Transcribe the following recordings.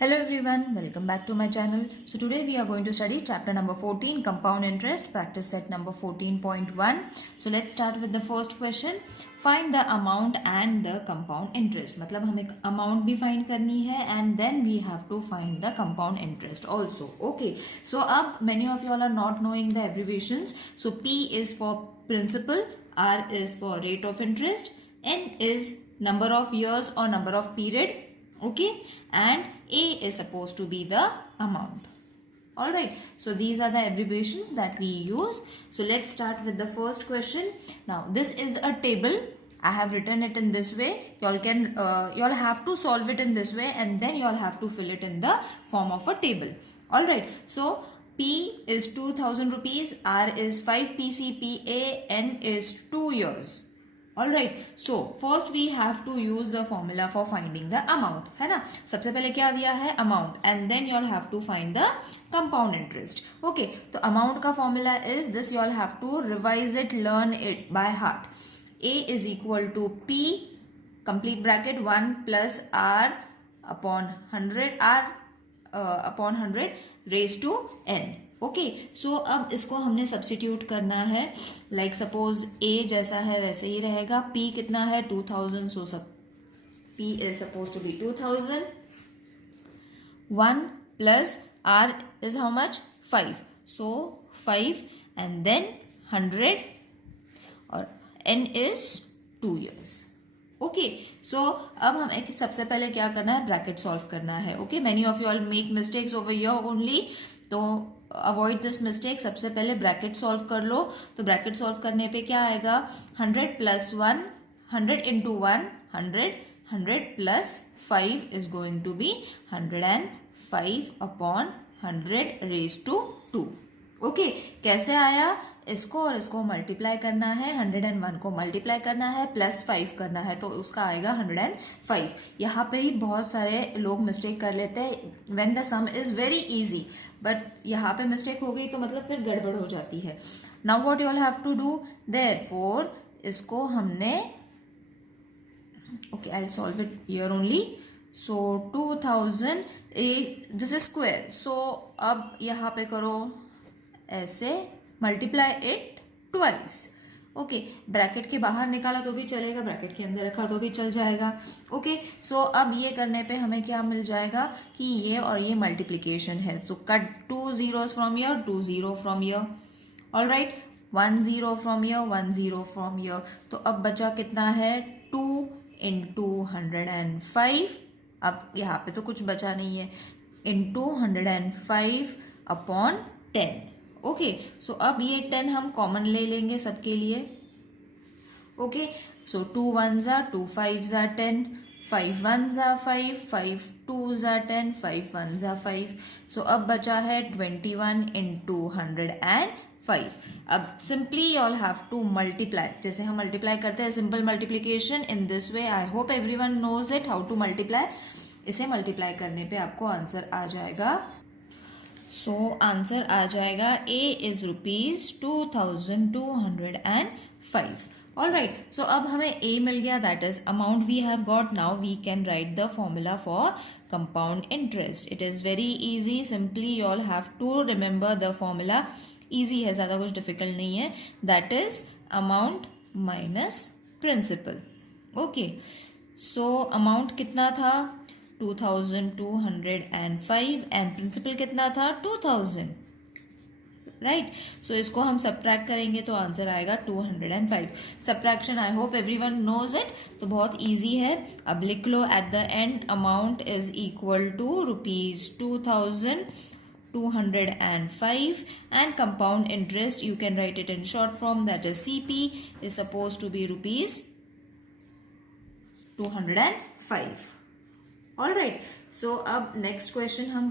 Hello everyone, welcome back to my channel. So today we are going to study chapter number 14, compound interest, practice set number 14.1. So let's start with the first question. Find the amount and the compound interest. मतलब हमें amount भी find करनी है and then we have to find the compound interest also. Okay. So अब many of you all are not knowing the abbreviations. So P is for principal, R is for rate of interest, N is number of years or number of period. Okay, and A is supposed to be the amount. Alright, so these are the abbreviations that we use. So let's start with the first question. Now this is a table. I have written it in this way. Y'all have to solve it in this way and then y'all have to fill it in the form of a table. Alright, so P is 2000 rupees, R is 5 PCPA, N is 2 years. Alright, so first we have to use the formula for finding the amount, है ना. सबसे पहले क्या दिया है amount and then you all have to find the compound interest. Okay, तो amount का formula is this, you all have to revise it, learn it by heart. A is equal to P complete bracket 1 plus R upon 100 upon 100 raised to N. Okay, so अब इसको हमने substitute करना है. Like suppose ए जैसा है वैसे ही रहेगा. पी कितना है 2000, सो सब P is suppose to be 2000. 1 plus R is how much 5, so 5 and then 100 और N is 2 years. Okay, so अब हमें सबसे पहले क्या करना है, ब्रैकेट सॉल्व करना है. Okay, many of you all make mistakes over here only, तो अवॉइड दिस मिस्टेक. सबसे पहले ब्रैकेट सॉल्व कर लो. तो ब्रैकेट सॉल्व करने पे क्या आएगा, 100 plus 1, 100 into 1 100, 100 plus 5 is going to be 105 upon 100 raise to 2. Okay, कैसे आया, इसको और इसको मल्टीप्लाई करना है, 101 को मल्टीप्लाई करना है, प्लस 5 करना है, तो उसका आएगा 105. यहाँ पे ही बहुत सारे लोग मिस्टेक कर लेते हैं when the some is very easy, but यहाँ पे मिस्टेक हो गई तो मतलब फिर गड़बड़ हो जाती है. Now what you all have to do, therefore इसको हमने, okay I solve it here only. So 2000 this is square, so अब यहाँ पे करो ऐसे, multiply it twice. Okay, bracket के बाहर निकाला तो भी चलेगा, ब्रैकेट के अंदर रखा तो भी चल जाएगा. ओके, सो अब ये करने पे हमें क्या मिल जाएगा कि ये और ये मल्टीप्लिकेशन है. So cut 2 zeros from year, 2 0 from year. Alright, 1 0 from year, 1 0 from year. तो अब बचा कितना है, 2 इंटू 105. अब यहाँ पे तो कुछ बचा नहीं है, इंटू 105 अपॉन 10. ओके, सो अब ये 10 हम कॉमन ले लेंगे सबके लिए. Okay, so 2 1s are 2, 5s are 10, 5 1s are 5, 5 2s are 10, 5 1s are 5. So अब बचा है 21 इंटू 105. अब simply you all have to multiply, जैसे हम मल्टीप्लाई करते हैं simple multiplication in this way. I hope everyone knows it how to multiply. इसे multiply करने पे आपको आंसर आ जाएगा. सो आंसर आ जाएगा A is ₹2205. All right, so अब हमें A मिल गया, that is amount we have got. Now we can write the formula for compound interest. It is very easy, simply you all have to remember the formula. Easy है, ज़्यादा कुछ difficult नहीं है. That is amount minus principal. Okay, so amount कितना था 2205 and principal कितना था 2000. Right, सो इसको हम सब्ट्रैक्ट करेंगे तो आंसर आएगा 205. Subtraction I hope everyone knows it, तो बहुत इजी है. अब लिख लो at the end, amount is equal to ₹2205 and compound interest you can write it in short form, that is CP is suppose to be ₹205. All right, so अब next question हम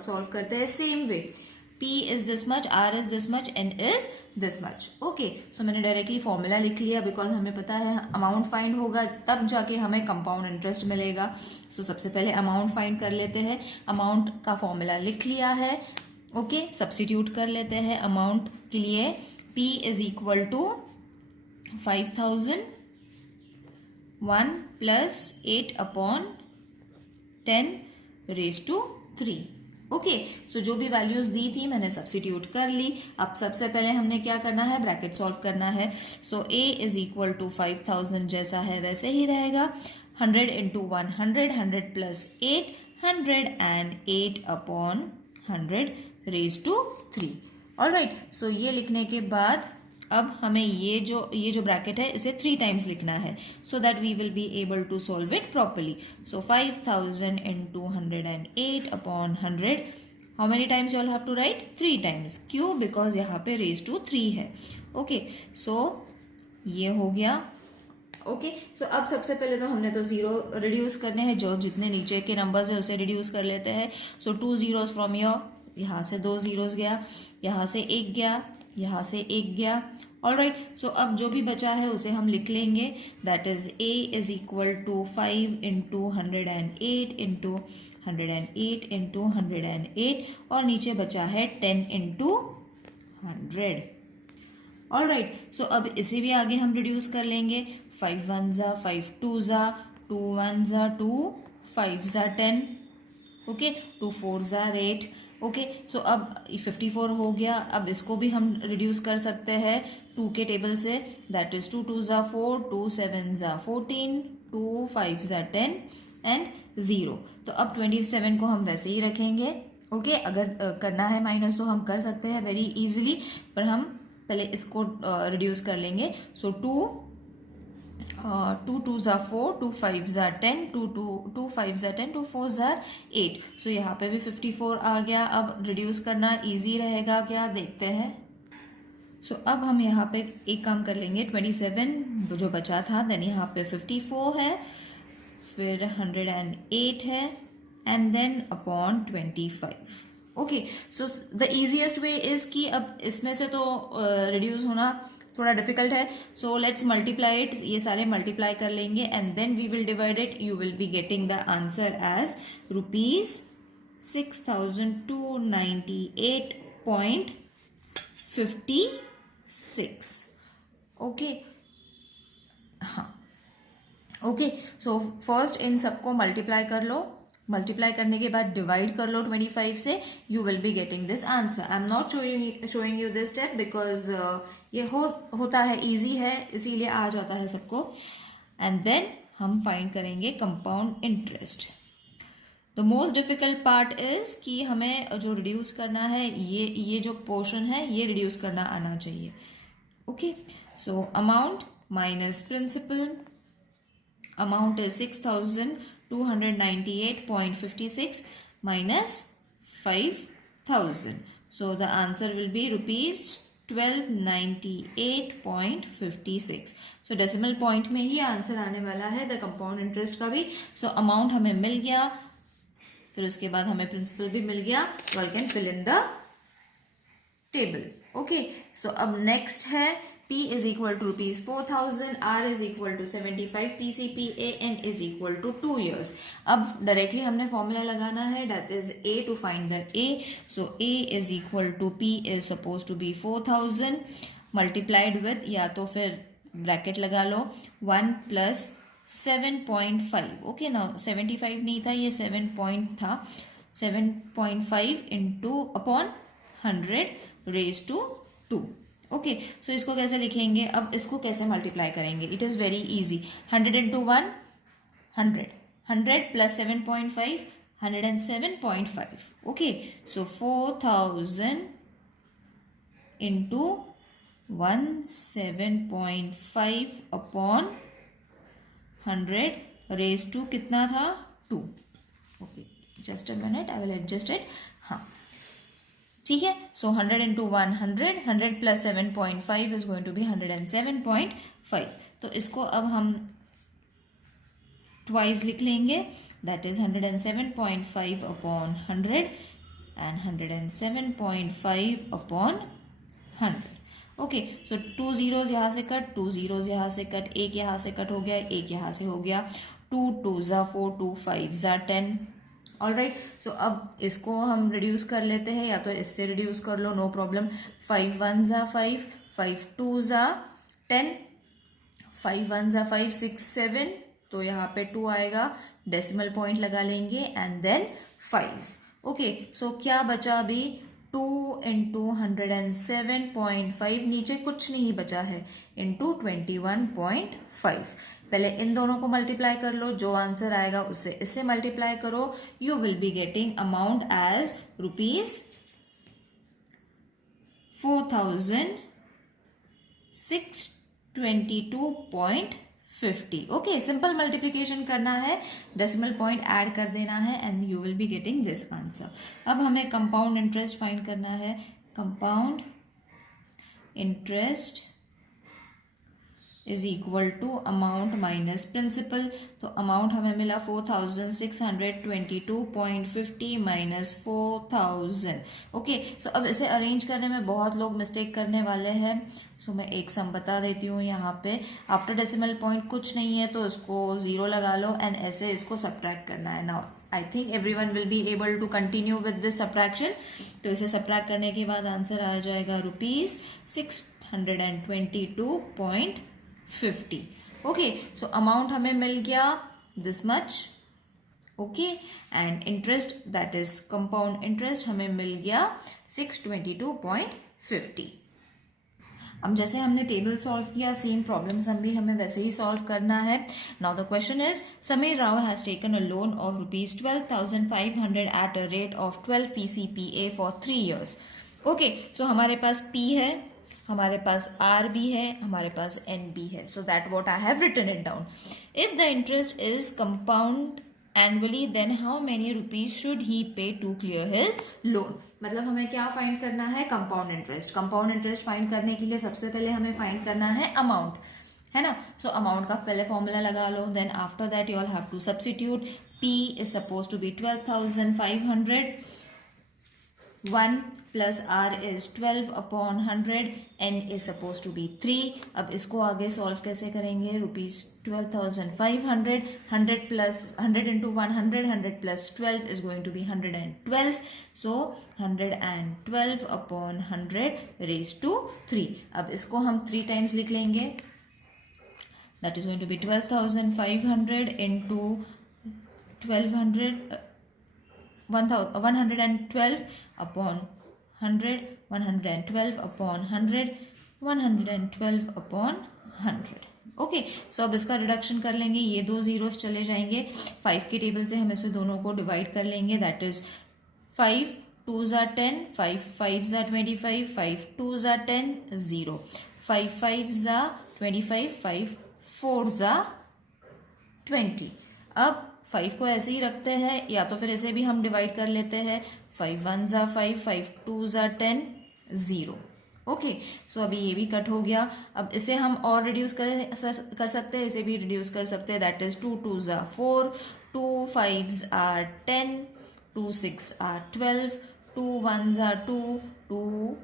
solve करते हैं same way. P is this much, R is this much, N is this much. Okay, so मैंने directly formula लिख लिया because हमें पता है अमाउंट फाइंड होगा तब जाके हमें कंपाउंड इंटरेस्ट मिलेगा. सो सबसे पहले अमाउंट फाइंड कर लेते हैं. अमाउंट का फॉर्मूला लिख लिया है. ओके, सब्स्टिट्यूट कर लेते हैं अमाउंट के लिए. P is equal to 5000, 1 plus 8 upon 10 raise to 3। Okay, so जो भी वैल्यूज दी थी मैंने सब्स्टिट्यूट कर ली। अब सबसे पहले हमने क्या करना है, ब्रैकेट सॉल्व करना है। So a is equal to 5000 जैसा है वैसे ही रहेगा। 100 into 100, 100 plus 8, 108 upon 100 raise to 3। Alright, so ये लिखने के बाद अब हमें ये जो ब्रैकेट है इसे 3 टाइम्स लिखना है, so that we will be able to solve it properly. So 5000 into 108 upon 100, how many times you all have to write, 3 times. क्यों, बिकॉज यहाँ पे रेज टू 3 है। ओके, सो ये हो गया। ओके, सो अब सबसे पहले तो हमने तो जीरो रिड्यूस करने हैं, जो जितने नीचे के नंबर्स है उसे रिड्यूस कर लेते हैं। सो 2 zeros फ्रॉम योर, यहाँ से 2 zeros गया, यहाँ से 1 गया, यहाँ से 1 गया। ऑलराइट, सो अब जो भी बचा है उसे हम लिख लेंगे। That is a is equal to 5 into 108 into 108 into 108, और नीचे बचा है 10 इंटू 100। ऑलराइट, सो अब इसे भी आगे हम रिड्यूस कर लेंगे। 5 1 ज़ा 5 2 ज़ा 2 1 ज़ा 2, 5 ज़ा 10, ओके, 2 4 ज़ा 8। ओके, सो अब 54 हो गया। अब इसको भी हम रिड्यूस कर सकते हैं 2 के टेबल से। दैट इज 2 2 ज़ा 4, 2 7 ज़ा 14, 2 5 ज़ा 10 एंड 0। तो अब 27 को हम वैसे ही रखेंगे। ओके, अगर करना है माइनस तो हम कर सकते हैं वेरी इजीली, पर हम पहले इसको रिड्यूस कर लेंगे। सो 2 2 ज़ा 4, 2 5 ज़ा 10, 2 5 ज़ा 10, 2 4 ज़ा 8। सो यहाँ पे भी 54 आ गया। अब रिड्यूस करना इजी रहेगा क्या, देखते हैं। सो अब हम यहाँ पे एक काम कर लेंगे, 27 जो बचा था, देन यहाँ पे 54 है, फिर 108 है, and then upon 25। Okay, so the easiest way is कि अब इसमें से तो रिड्यूस होना थोड़ा डिफिकल्ट है। सो लेट्स मल्टीप्लाई इट, ये सारे मल्टीप्लाई कर लेंगे and then we will divide it. You will be getting the answer as ₹6298.56। Okay, हाँ, ओके, सो फर्स्ट इन सबको मल्टीप्लाई कर लो। मल्टीप्लाई करने के बाद डिवाइड कर लो 25 से, you will be getting this answer. I am not showing you this step because ये होता है, इजी है, इसीलिए आ जाता है सबको। एंड देन हम फाइंड करेंगे compound interest. The most difficult part is कि हमें जो रिड्यूस करना है, ये जो पोर्शन है ये रिड्यूस करना आना चाहिए। Okay, so amount minus principal, amount is 6298.56 minus 5000. So the answer will be ₹1298.56. So decimal point में ही आंसर आने वाला है द कंपाउंड इंटरेस्ट का भी। सो अमाउंट हमें मिल गया, फिर उसके बाद हमें प्रिंसिपल भी मिल गया, तो I can fill in the table. Okay, so अब नेक्स्ट है P is equal to ₹4,000, R is equal to 75 PCP, AN is equal to 2 years. अब डायरेक्टली हमने फॉर्मूला लगाना है, that is A to find the A. So A is equal to P is supposed to be 4,000 multiplied with, या तो फिर bracket लगा लो 1 plus 7.5. Okay, ना 75 नहीं था, ये 7 पॉइंट था, 7.5 into upon 100 raise to 2। Okay, so इसको कैसे लिखेंगे, अब इसको कैसे मल्टीप्लाई करेंगे, it is very easy. 100 into 1 100, 100 plus 7.5 107.5। Okay, so 4000 into 17.5 upon 100 raise to कितना था, 2। Okay, just a minute, I will adjust it. हाँ, ठीक है। So 100 into 100, 100 plus 7.5 is going to be 107.5। तो इसको अब हम ट्वाइस लिख लेंगे, that is 107.5 upon 100 and 107.5 upon 100। Okay, so 2 zeros यहाँ से कट, 2 zeros यहाँ से कट, एक यहाँ से कट हो गया, एक यहाँ से हो गया, 2 2 ज़ा 4, 2 5 ज़ा 10। ऑलराइट, सो अब इसको हम रिड्यूस कर लेते हैं, या तो इससे रिड्यूस कर लो, नो प्रॉब्लम। 5 1 ज़ा 5, 5 2 ज़ा 10, 5 1 ज़ा 5 6 7, तो यहाँ पे 2 आएगा, डेसिमल पॉइंट लगा लेंगे एंड देन 5। ओके, सो क्या बचा अभी 2 इंटू 107.5, नीचे कुछ नहीं बचा है, इंटू 21.5। पहले इन दोनों को मल्टीप्लाई कर लो, जो आंसर आएगा उससे इससे मल्टीप्लाई करो, you will be getting amount as ₹4,622.50। Okay, simple multiplication करना है, डेसिमल पॉइंट ऐड कर देना है and you will be getting this answer. अब हमें कंपाउंड इंटरेस्ट फाइंड करना है। Compound interest is equal to amount minus principal. तो अमाउंट हमें मिला 4,622.50 माइनस 4,000। ओके, सो अब इसे अरेंज करने में बहुत लोग मिस्टेक करने वाले हैं। सो मैं एक सम बता देती हूँ यहाँ पे। आफ्टर डेसिमल पॉइंट कुछ नहीं है तो इसको 0 लगा लो एंड ऐसे इसको सब्ट्रैक्ट करना है। Now I think everyone will be able to continue with this subtraction. तो इसे सब्ट्रैक्ट करने के बाद आंसर आ जाएगा ₹622.50। ओके, सो अमाउंट हमें मिल गया this much. Okay, and interest that is compound interest हमें मिल गया 622.50। अब जैसे हमने टेबल सॉल्व किया, सेम प्रॉब्लम सम भी हमें वैसे ही सॉल्व करना है। Now the question is Sameer Rao has taken a loan of ₹12,500 at a rate of 12 PCPA for 3 years। Okay, so हमारे पास P है, हमारे पास R भी है, हमारे पास N भी है। So that what I have written it down. If the interest is compound annually then how many rupees should he pay to clear his loan. मतलब हमें क्या फाइंड करना है? Compound interest. Compound interest find करने के लिए सबसे पहले हमें फाइंड करना है अमाउंट, है ना। सो अमाउंट का पहले फॉर्मूला लगा लो, then after that you all have to substitute. P is suppose to be 12,500, 1 plus R is 12 upon 100, N is supposed to be 3। अब इसको आगे सॉल्व कैसे करेंगे? ₹12,500, 100 plus 100 into 100, 100 plus 12 is going to be 112, so 112 upon 100 raised to 3। अब इसको हम 3 times लिख लेंगे, that is going to be 12,500 into 1200, 112 upon 100, 112 upon 100, 112 upon 100। Okay, so अब इसका रिडक्शन कर लेंगे, ये 2 zeros चले जाएंगे। 5 की टेबल से हम इसे दोनों को डिवाइड कर लेंगे, that is 5 2s are 10, 5 5s are 25, 5 2s are 10, 0, 5 5s are 25, 5 4s are 20। अब 5 को ऐसे ही रखते हैं, या तो फिर इसे भी हम डिवाइड कर लेते हैं। 5 1s are 5, 5 2s are 10, 0। Okay, सो अभी ये भी कट हो गया। अब इसे हम और रिड्यूस कर सकते हैं, इसे भी रिड्यूस कर सकते हैं, that is 2 2s are 4, 2 5s are 10, 2 6 are 12, 2 1s are 2, 2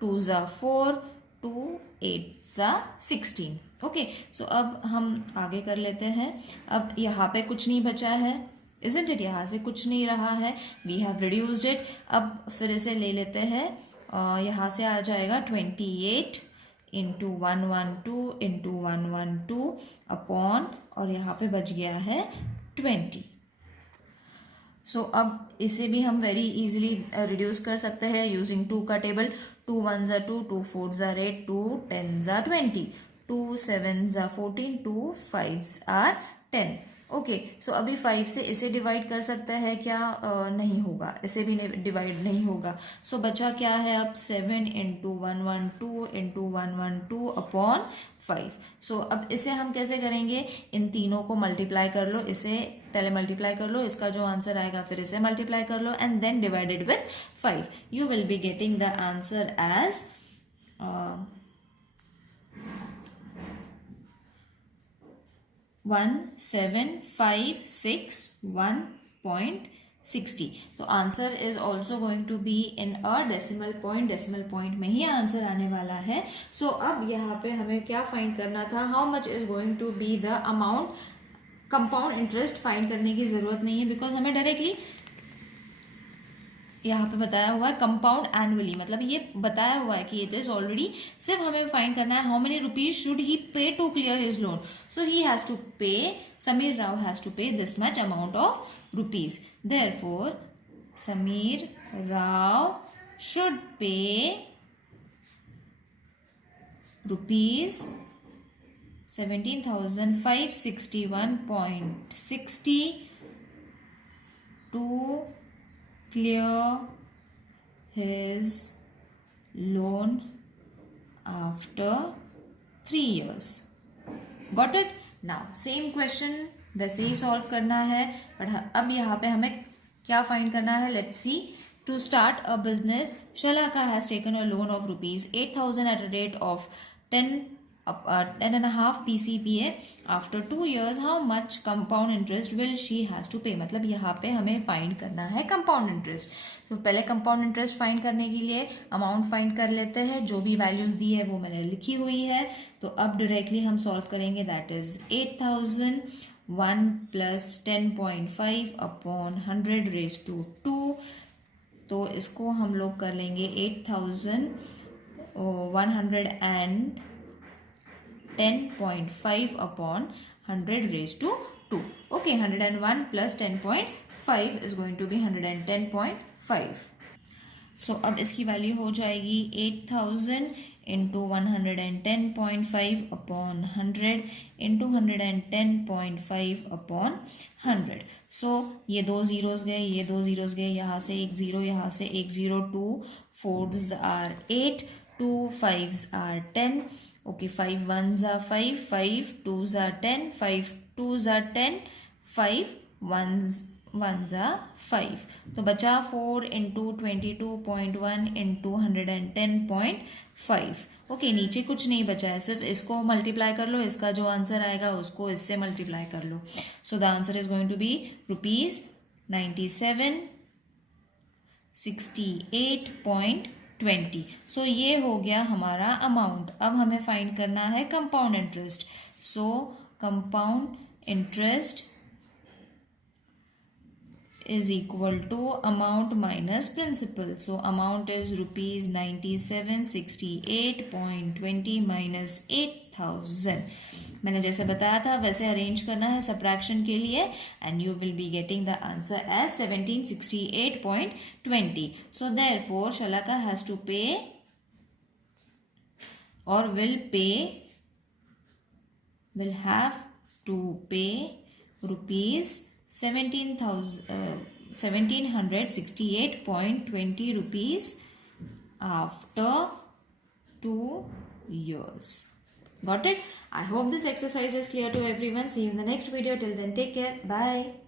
2s are 4, 2 8s are 16। Okay, so अब हम आगे कर लेते हैं। अब यहाँ पे कुछ नहीं बचा है, isn't it? यहाँ से कुछ नहीं रहा है, वी हैव रिड्यूस्ड इट। अब फिर इसे ले लेते हैं, यहाँ से आ जाएगा 28 इंटू 112 इंटू 112 अपॉन, और यहाँ पे बच गया है 20। सो अब इसे भी हम वेरी इजीली रिड्यूस कर सकते हैं यूजिंग 2 का table. 2 1s are 2, 2 4s are 8, 2 10s are 20, 2 7s are 14, 2 5s are 10। Okay, सो अभी 5 से इसे डिवाइड कर सकते हैं क्या? नहीं होगा, इसे भी डिवाइड नहीं होगा। सो बचा क्या है अब? 7 इंटू 112 इंटू 112 अपॉन 5। सो अब इसे हम कैसे करेंगे? इन तीनों को मल्टीप्लाई कर लो, इसे पहले मल्टीप्लाई कर लो, इसका जो आंसर आएगा फिर इसे मल्टीप्लाई कर लो and then divided with 5। You will be getting the answer as 1756.1.60। तो answer is also going to be in a decimal point, decimal point में ही आंसर आने वाला है। सो अब यहाँ पे हमें क्या फाइंड करना था? How much is going to be the amount. Compound interest find करने की जरूरत नहीं है, बिकॉज हमें डायरेक्टली यहाँ पे बताया हुआ है कंपाउंड एनुअली, मतलब ये बताया हुआ है कि इट इज ऑलरेडी, सिर्फ हमें फाइंड करना है how many rupees should he pay to clear his loan. So he has to pay, Sameer Rao has to pay this much amount of rupees. Therefore, Sameer Rao should pay rupees 17,561.60 to clear his loan after 3 years. Got it? Now same question वैसे ही solve करना है, but अब यहाँ पे हमें क्या find करना है. Let's see. To start a business, Shalaka has taken a loan of rupees 8,000 at a rate of 10.5 PCPA. After 2 years, how much compound interest will she has to pay? मतलब यहाँ पे हमें फाइंड करना है compound interest. तो पहले compound interest find करने के लिए अमाउंट फाइंड कर लेते हैं. जो भी वैल्यूज दी है वो मैंने लिखी हुई है. तो अब डायरेक्टली हम सॉल्व करेंगे. That is 8,000 1 plus 10.5 upon 100 raised to 2. तो इसको हम लोग कर लेंगे 8,110.5 upon 100 raised to 2. Okay, 101 plus 10.5 is going to be 110.5. So अब इसकी वैल्यू हो जाएगी 8,000 into 110.5 upon 100 into 110.5 upon 100. So ये दो ज़ीरोज़ गए, ये दो ज़ीरोज़ गए, यहाँ से एक ज़ीरो, यहाँ से एक zero. 2 4s are 8, 2 5s are 10. Okay, 5 1s are 5, 5 2s are 10, 5 2s are 10, 5 1s are 5. तो बचा 4 into 22.1 into 110.5. ओके, नीचे कुछ नहीं बचा है, सिर्फ इसको मल्टीप्लाई कर लो. इसका जो आंसर आएगा उसको इससे मल्टीप्लाई कर लो. So the answer is going to be rupees 9768.20. सो ये हो गया हमारा अमाउंट. अब हमें फाइंड करना है compound interest. So compound interest is equal to amount minus principal. So amount is rupees 9768.20 minus 8,000. मैंने जैसे बताया था वैसे अरेंज करना है सब्ट्रैक्शन के लिए, and you will be getting the answer as 1768.20. So therefore Shalaka has to pay और will have to pay rupees 1768.20 rupees after 2 years. Got it? I hope this exercise is clear to everyone. See you in the next video. Till then, take care. Bye.